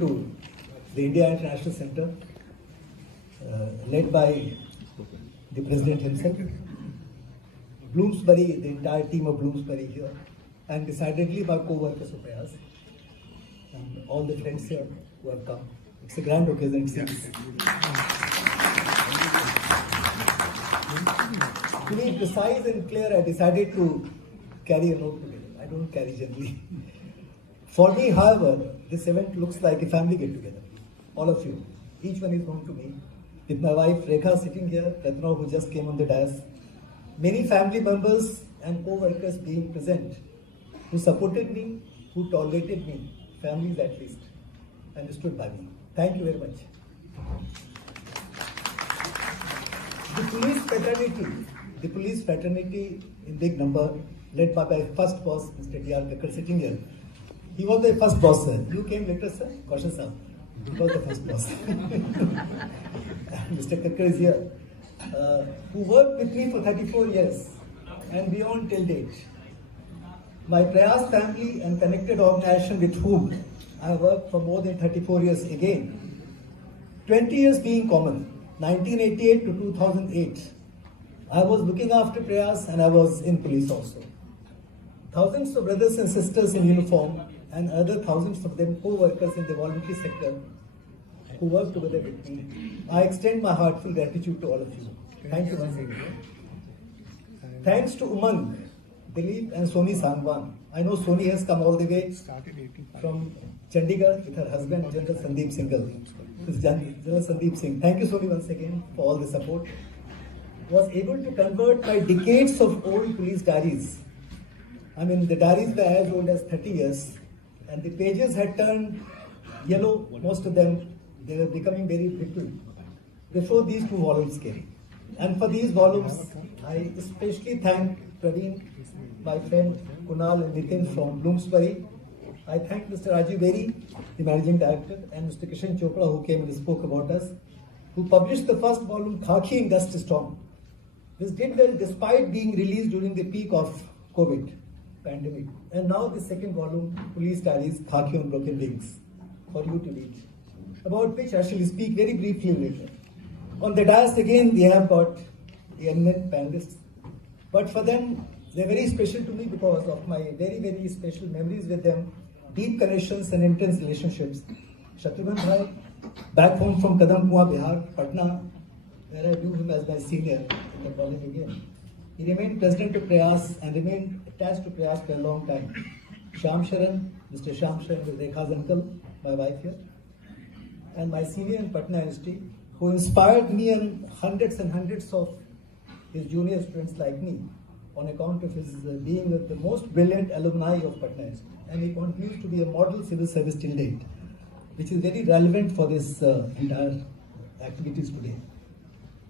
To the India International Center, led by the President himself, Bloomsbury, the entire team of Bloomsbury here, and decidedly my co-workers of Prayas, and all the friends here who have come. It's a grand occasion, it seems. To be precise and clear, I decided to carry a note today. I don't carry generally. For me, however, this event looks like a family get-together. All of you. Each one is known to me. With my wife Rekha sitting here, Ratna who just came on the dais. Many family members and co-workers being present who supported me, who tolerated me, families at least, and stood by me. Thank you very much. The police fraternity in big number, led by my first boss, Mr. D.R. Kakkar, sitting here. He was the first boss, sir. You came later, sir? Kaushan sir. He was the first boss. Mr. Kakkar is here, who worked with me for 34 years and beyond till date. My Prayas family and connected organization with whom I have worked for more than 34 years again. 20 years being common, 1988 to 2008. I was looking after Prayas and I was in police also. Thousands of brothers and sisters in uniform and other thousands of them co-workers in the voluntary sector who work together with me. I extend my heartfelt gratitude to all of you. Thank you once again. Thanks to Umang, Dilip and Soni Sangwan. I know Soni has come all the way from Chandigarh with her husband, General Sandeep Singhal. General Sandeep Singh. Thank you Soni once again for all the support. Was able to convert my decades of old police diaries. I mean, the diaries were as old as 30 years, and the pages had turned yellow, most of them. They were becoming very brittle before these two volumes came. And for these volumes, I especially thank Praveen, my friend Kunal and Nitin from Bloomsbury. I thank Mr. Rajiv Gandhi, the Managing Director, and Mr. Kishan Chopra, who came and spoke about us, who published the first volume, Khaki in Dust Storm. This did well despite being released during the peak of COVID pandemic. And now the second volume, Police Diaries, Khaki on Broken Wings, for you to read, about which I shall speak very briefly later. On the dais again, we have got the eminent panelists, but for them, they're very special to me because of my very, very special memories with them, deep connections and intense relationships. Shatrughan Bhai, back home from Kadamkuha, Bihar, Patna, where I knew him as my senior in the college again. He remained president of Prayas and remained attached to Prayas for a long time. Shyam Sharan, Mr. Shyam Sharan was Rekha's uncle, my wife here, and my senior in Patna University, who inspired me and hundreds of his junior students like me on account of his being the most brilliant alumni of Patna University. And he continues to be a model civil service till date, which is very relevant for this entire activities today.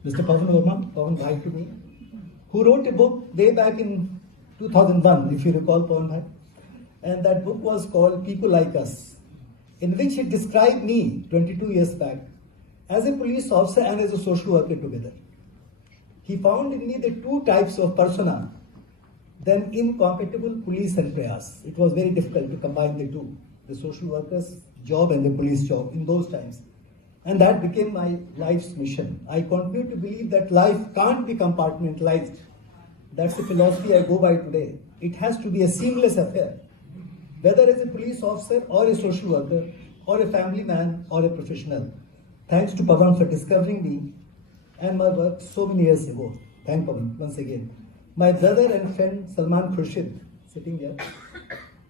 Mr. Pavan Verma, Pavan Bhai to me, who wrote a book way back in 2001, if you recall, Pawan Bhai. And that book was called People Like Us, in which he described me 22 years back as a police officer and as a social worker together. He found in me the two types of persona, then incompatible police and Prayas. It was very difficult to combine the two, the social worker's job and the police job in those times. And that became my life's mission. I continue to believe that life can't be compartmentalized. That's the philosophy I go by today. It has to be a seamless affair. Whether as a police officer or a social worker or a family man or a professional. Thanks to Pavan for discovering me and my work so many years ago. Thank Pavan once again. My brother and friend Salman Khurshid, sitting here.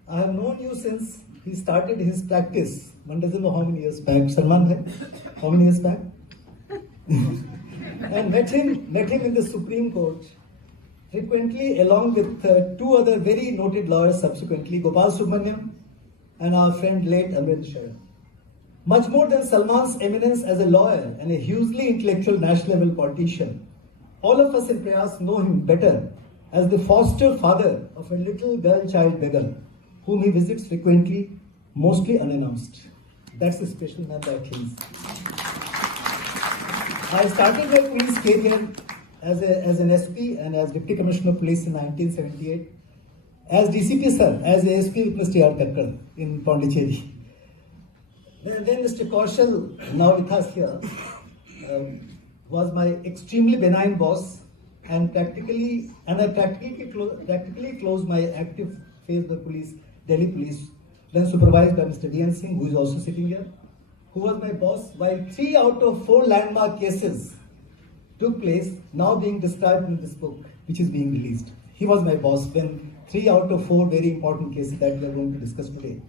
I have known you since he started his practice. One doesn't know how many years back. Salman bhai, how many years back? And met him in the Supreme Court frequently, along with two other very noted lawyers subsequently, Gopal Subramaniam and our friend late Amod K. Much more than Salman's eminence as a lawyer and a hugely intellectual national level politician, all of us in Prayas know him better as the foster father of a little girl child beggar, whom he visits frequently, mostly unannounced. That's a special man that he is. I started my police career as an SP and as Deputy Commissioner of Police in 1978. As DCP sir, as ASP with Mr. R. Kakkar in Pondicherry. Then Mr. Kaushal, now with us here, was my extremely benign boss, and I practically closed my active phase of police, Delhi police, then supervised by Mr. D.N. Singh, who is also sitting here, who was my boss, while 3 out of 4 landmark cases took place, now being described in this book, which is being released. He was my boss when 3 out of 4 very important cases that we are going to discuss today.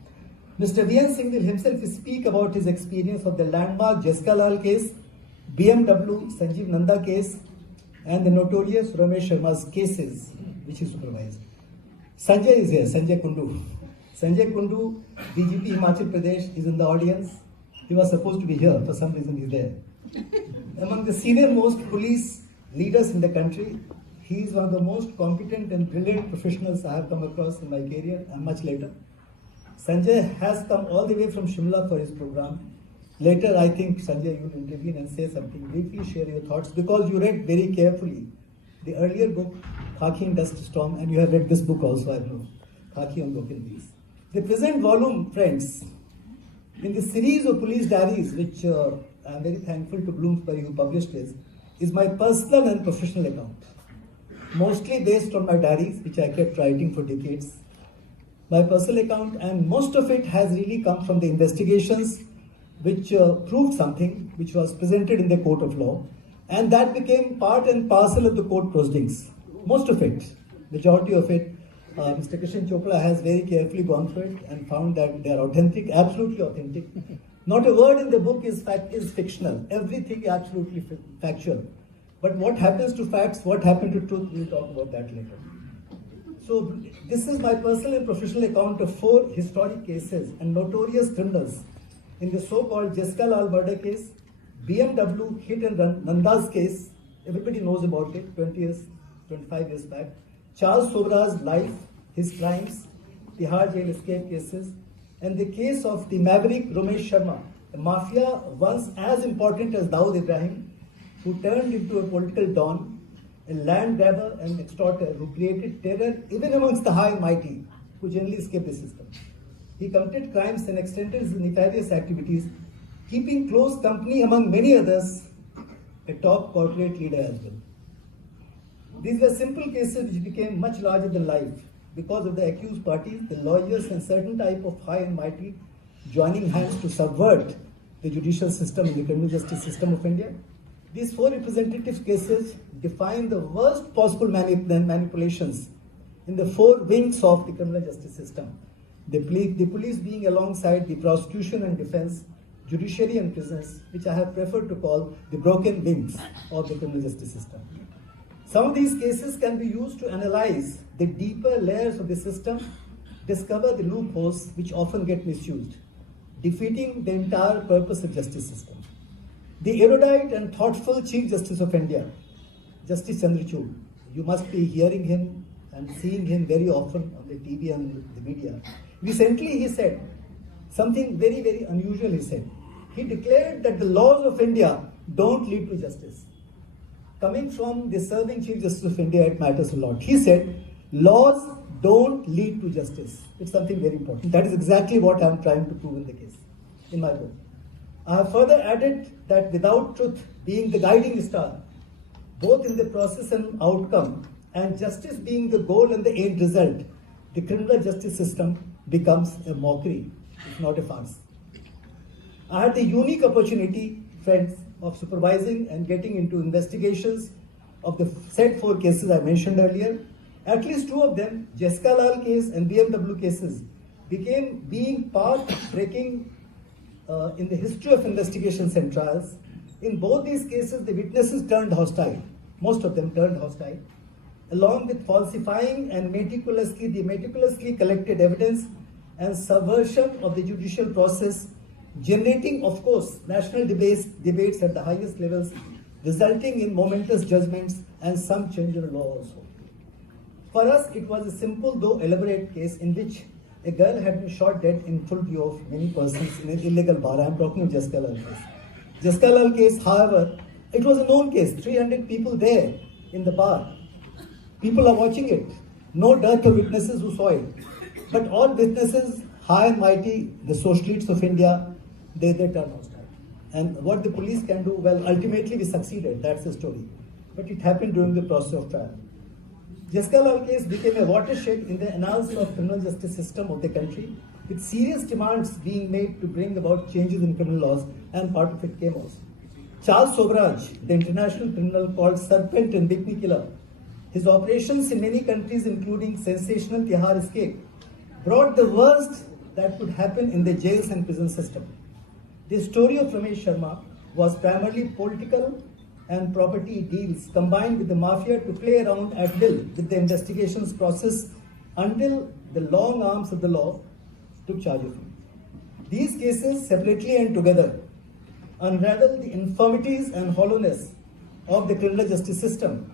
Mr. D.N. Singh will himself speak about his experience of the landmark Jessica Lal case, BMW Sanjeev Nanda case, and the notorious Ramesh Sharma's cases, which he supervised. Sanjay is here, Sanjay Kundu. Sanjay Kundu, DGP Himachal Pradesh, is in the audience. He was supposed to be here, for some reason he's there. Among the senior most police leaders in the country, he is one of the most competent and brilliant professionals I have come across in my career, and much later. Sanjay has come all the way from Shimla for his program. Later, I think, Sanjay, you will intervene and say something. Briefly share your thoughts, because you read very carefully the earlier book, Khaki and Dust Storm, and you have read this book also, I know, Khaki on Broken Wheels. The present volume, friends, in the series of police diaries, which I am very thankful to Bloomsbury who published this, is my personal and professional account. Mostly based on my diaries, which I kept writing for decades. My personal account, and most of it has really come from the investigations which proved something which was presented in the court of law, and that became part and parcel of the court proceedings. Most of it, majority of it, Mr. Krishan Chopra has very carefully gone through it and found that they are authentic, absolutely authentic. Not a word in the book is fictional. Everything absolutely factual. But what happens to facts, what happened to truth, we'll talk about that later. So this is my personal and professional account of 4 historic cases and notorious criminals in the so-called Jessica Lal Murder case, BMW hit and run Nanda's case, everybody knows about it, 20 years, 25 years back. Charles Sobhraj's life, his crimes, Tihar jail escape cases, and the case of the maverick Ramesh Sharma, a mafia once as important as Dawood Ibrahim, who turned into a political don, a land grabber and extorter who created terror even amongst the high and mighty, who generally escaped the system. He committed crimes and extended his nefarious activities, keeping close company among many others, a top corporate leader as well. These were simple cases which became much larger than life because of the accused parties, the lawyers, and certain type of high and mighty joining hands to subvert the judicial system and the criminal justice system of India. These 4 representative cases define the worst possible manipulations in the 4 wings of the criminal justice system. The police being alongside the prosecution and defense, judiciary and prisons, which I have preferred to call the broken wings of the criminal justice system. Some of these cases can be used to analyze the deeper layers of the system, discover the loopholes which often get misused, defeating the entire purpose of justice system. The erudite and thoughtful Chief Justice of India, Justice Chandrachud, you must be hearing him and seeing him very often on the TV and the media. Recently he said something very, very unusual. He said, he declared that the laws of India don't lead to justice. Coming from the serving Chief Justice of India, it matters a lot. He said, laws don't lead to justice. It's something very important. That is exactly what I'm trying to prove in the case, in my book. I have further added that without truth being the guiding star, both in the process and outcome, and justice being the goal and the end result, the criminal justice system becomes a mockery, if not a farce. I had the unique opportunity, friends, of supervising and getting into investigations of the said 4 cases I mentioned earlier. At least 2 of them, Jessica Lal case and BMW cases, being path-breaking in the history of investigations and trials. In both these cases, the witnesses turned hostile. Most of them turned hostile, along with falsifying and meticulously collected evidence and subversion of the judicial process, generating, of course, national debates at the highest levels, resulting in momentous judgments and some change in law also. For us, it was a simple though elaborate case in which a girl had been shot dead in full view of many persons in an illegal bar. I am talking of Jessica Lal case. Jessica Lal case, however, it was a known case. 300 people there in the bar. People are watching it. No dearth of witnesses who saw it. But all witnesses, high and mighty, the socialists of India, they turn hostile. And what the police can do, well, ultimately we succeeded, that's the story. But it happened during the process of trial. Jessica Lal case became a watershed in the annals of criminal justice system of the country, with serious demands being made to bring about changes in criminal laws, and part of it came also. Charles Sobhraj, the international criminal called Serpent and Bikini Killer, his operations in many countries, including sensational Tihar escape, brought the worst that could happen in the jails and prison system. The story of Ramesh Sharma was primarily political and property deals combined with the mafia to play around at will with the investigations process until the long arms of the law took charge of him. These cases, separately and together, unravel the infirmities and hollowness of the criminal justice system,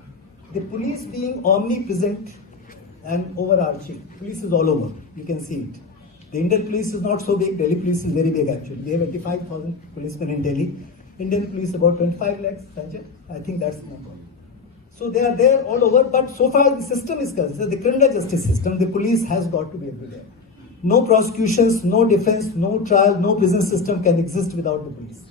the police being omnipresent and overarching. Police is all over, you can see it. The Indian police is not so big, Delhi police is very big actually. We have 85,000 policemen in Delhi. Indian police about 25 lakhs, Sanjay. I think that's the number. So they are there all over, but so far the system is concerned, the criminal justice system, the police has got to be everywhere. No prosecutions, no defense, no trial, no prison system can exist without the police.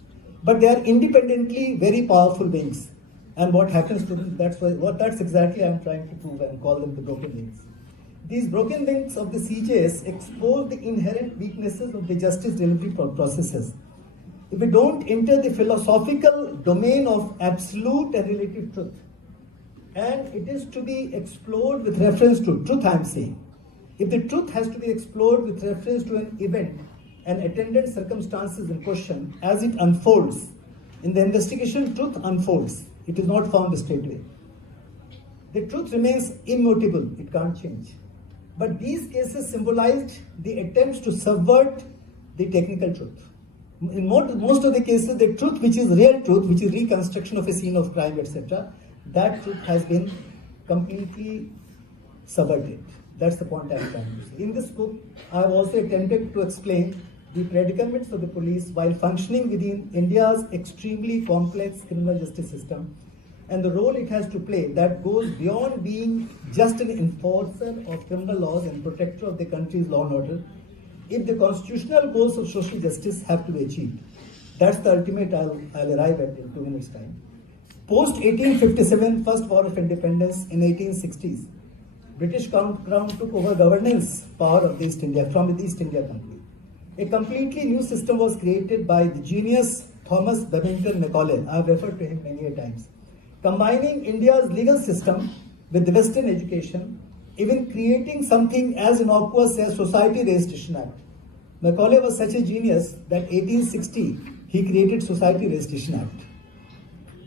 But they are independently very powerful beings. And what happens to them, that's exactly I'm trying to prove and call them the broken links. These broken links of the CJS expose the inherent weaknesses of the justice delivery processes. If we don't enter the philosophical domain of absolute and relative truth, and it is to be explored with reference to truth, I'm saying. If the truth has to be explored with reference to an event and attendant circumstances in question as it unfolds, in the investigation, truth unfolds. It is not found straightway. The truth remains immutable, it can't change. But these cases symbolized the attempts to subvert the technical truth. In most of the cases, the truth which is real truth, which is reconstruction of a scene of crime, etc., that truth has been completely subverted. That's the point I'm trying to say. In this book, I have also attempted to explain the predicaments of the police while functioning within India's extremely complex criminal justice system and the role it has to play that goes beyond being just an enforcer of criminal laws and protector of the country's law and order if the constitutional goals of social justice have to be achieved. That's the ultimate I'll arrive at in 2 minutes' time. Post 1857, first war of independence in 1860s, British Crown took over governance power of East India from the East India Company. A completely new system was created by the genius Thomas Babington Macaulay. I have referred to him many a times. Combining India's legal system with the Western education, even creating something as innocuous as Society Registration Act. Macaulay was such a genius that 1860 he created Society Registration Act.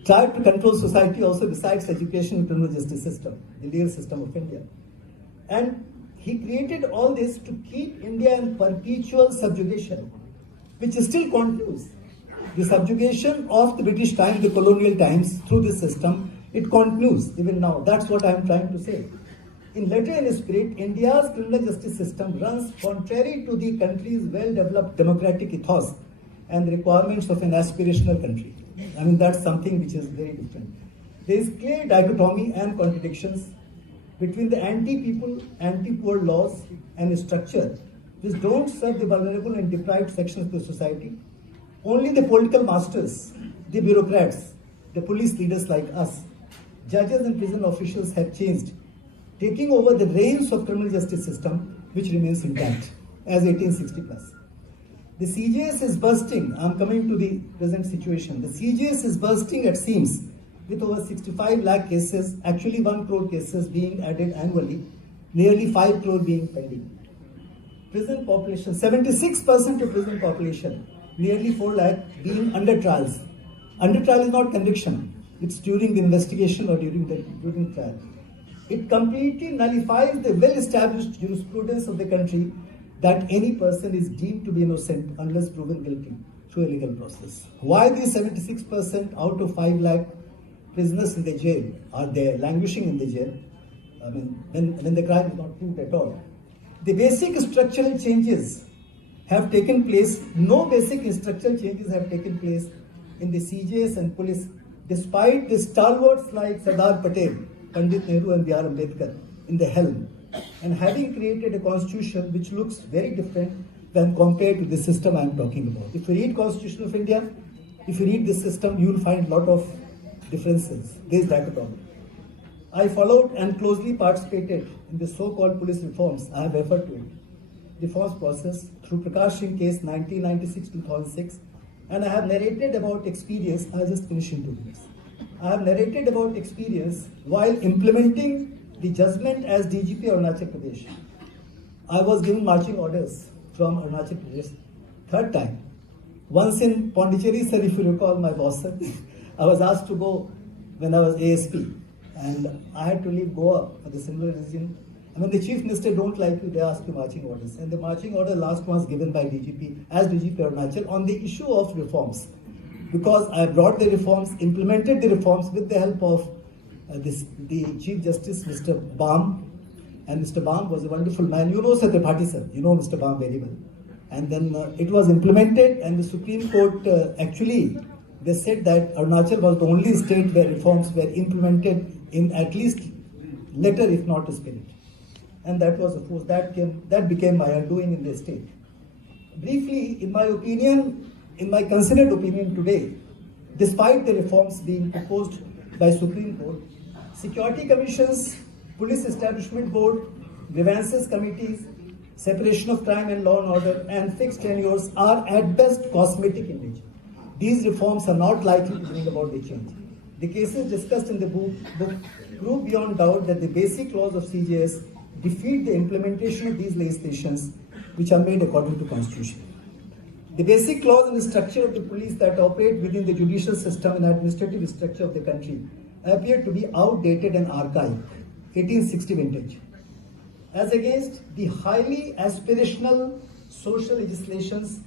Tried to control society also besides education and criminal justice system, the legal system of India. And he created all this to keep India in perpetual subjugation, which still continues. The subjugation of the British times, the colonial times, through this system, it continues even now. That's what I'm trying to say. In letter and spirit, India's criminal justice system runs contrary to the country's well-developed democratic ethos and the requirements of an aspirational country. I mean, that's something which is very different. There is clear dichotomy and contradictions between the anti-people, anti-poor laws and a structure which don't serve the vulnerable and deprived sections of the society. Only the political masters, the bureaucrats, the police leaders like us, judges and prison officials have changed, taking over the reins of criminal justice system which remains intact as 1860 plus. The CJS is bursting. I'm coming to the present situation. The CJS is bursting at seams with over 65 lakh cases, actually 1 crore cases being added annually, nearly 5 crore being pending. Prison population, 76% of prison population, nearly 4 lakh being under trials. Under trial is not conviction. It's during the investigation or during trial. It completely nullifies the well-established jurisprudence of the country that any person is deemed to be innocent unless proven guilty through a legal process. Why these 76% out of 5 lakh prisoners in the jail are there, languishing in the jail? I mean, when the crime is not proved at all. The basic structural changes have taken place. No basic structural changes have taken place in the CJS and police, despite the stalwarts like Sardar Patel, Pandit Nehru and B.R. Ambedkar in the helm, and having created a constitution which looks very different when compared to the system I am talking about. If you read Constitution of India, if you read this system, you will find a lot of differences. There is dichotomy. I followed and closely participated in the so-called police reforms I have referred to it, reforms process through Prakash Singh case 1996-2006, and I have narrated about experience. I just finished in 2 minutes. I have narrated about experience while implementing the judgment as DGP Arunachal Pradesh. I was given marching orders from Arunachal Pradesh, 3rd time. Once in Pondicherry, sir, if you recall, my boss, sir, I was asked to go when I was ASP, and I had to leave Goa for the similar reason. I mean, the Chief Minister don't like you, they ask you marching orders. And the marching order last was given by DGP, as DGP Arunachal, on the issue of reforms. Because I brought the reforms, implemented the reforms with the help of the Chief Justice, Mr. Baum. And Mr. Baum was a wonderful man. You know Sir Tripathi, sir. You know Mr. Baum very well. And then it was implemented, and the Supreme Court actually, they said that Arunachal was the only state where reforms were implemented in at least letter, if not a spirit. And that was, of course, that became my undoing in the state. Briefly, in my opinion, in my considered opinion today, despite the reforms being proposed by Supreme Court, security commissions, police establishment board, grievances committees, separation of crime and law and order, and fixed tenures are at best cosmetic in nature. These reforms are not likely to bring about the change. The cases discussed in the book prove beyond doubt that the basic laws of CJS defeat the implementation of these legislations which are made according to Constitution. The basic laws and the structure of the police that operate within the judicial system and administrative structure of the country appear to be outdated and archaic, 1860 vintage, as against the highly aspirational social legislations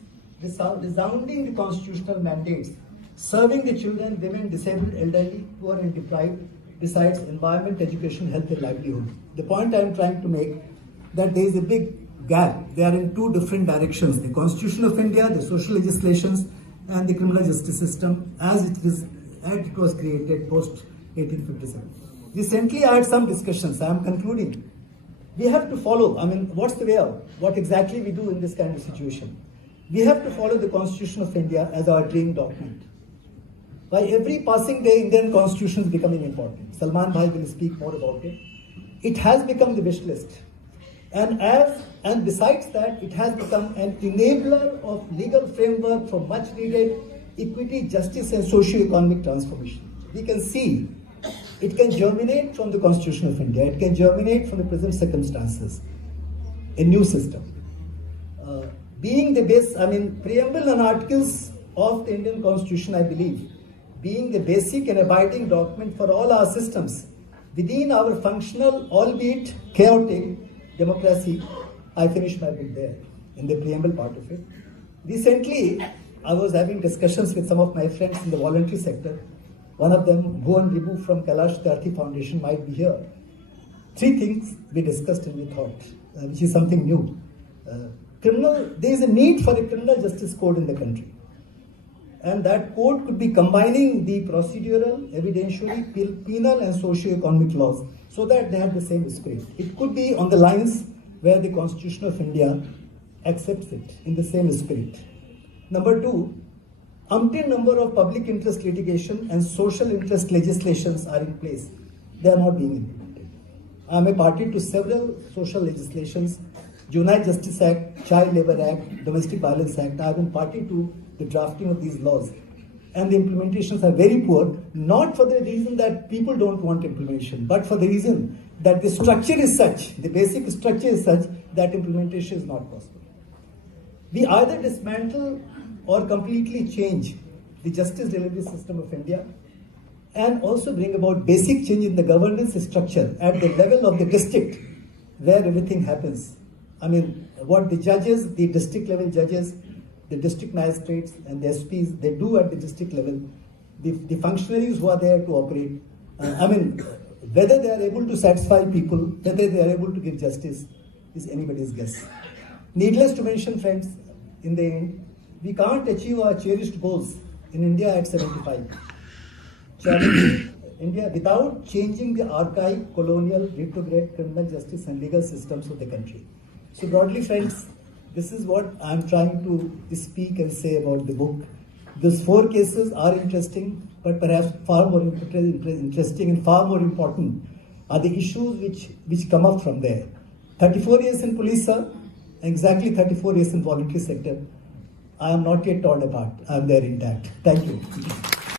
resounding the constitutional mandates, serving the children, women, disabled, elderly, poor and deprived, besides environment, education, health and livelihood. The point I am trying to make, that there is a big gap. They are in 2 different directions. The Constitution of India, the social legislations, and the criminal justice system as it was created post 1857. Recently I had some discussions. I am concluding. We have to follow, what's the way out? What exactly we do in this kind of situation? We have to follow the Constitution of India as our dream document. By every passing day, Indian Constitution is becoming important. Salman Bhai will speak more about it. It has become the wish list. And besides that, it has become an enabler of legal framework for much needed equity, justice and socio-economic transformation. We can see it can germinate from the Constitution of India. It can germinate from the present circumstances. A new system. Being the base, preamble and articles of the Indian Constitution, I believe, being the basic and abiding document for all our systems within our functional, albeit chaotic, democracy. I finished my book there, in the preamble part of it. Recently, I was having discussions with some of my friends in the voluntary sector. One of them, Bhuvan Ribu from Kailash Vidyarthi Foundation, might be here. 3 things we discussed and we thought, which is something new. There is a need for a criminal justice code in the country. And that code could be combining the procedural, evidentiary, penal and socio-economic laws so that they have the same spirit. It could be on the lines where the Constitution of India accepts it, in the same spirit. Number 2, umpteen number of public interest litigation and social interest legislations are in place. They are not being implemented. I am a party to several social legislations, Juvenile Justice Act, Child Labour Act, Domestic Violence Act. I have been party to the drafting of these laws. And the implementations are very poor, not for the reason that people don't want implementation, but for the reason that the structure is such, the basic structure is such that implementation is not possible. We either dismantle or completely change the justice delivery system of India and also bring about basic change in the governance structure at the level of the district where everything happens. What the judges, the district level judges, the district magistrates and the SPs, they do at the district level, the functionaries who are there to operate, whether they are able to satisfy people, whether they are able to give justice, is anybody's guess. Needless to mention, friends, in the end, we can't achieve our cherished goals in India at 75. Challenging India without changing the archaic, colonial, retrograde criminal justice and legal systems of the country. So broadly, friends, This is what I'm trying to speak and say about the book. These 4 cases are interesting, but perhaps far more interesting and far more important are the issues which come up from there. 34 years in police, sir, exactly 34 years in voluntary sector. I am not yet torn apart. I am there intact. Thank you.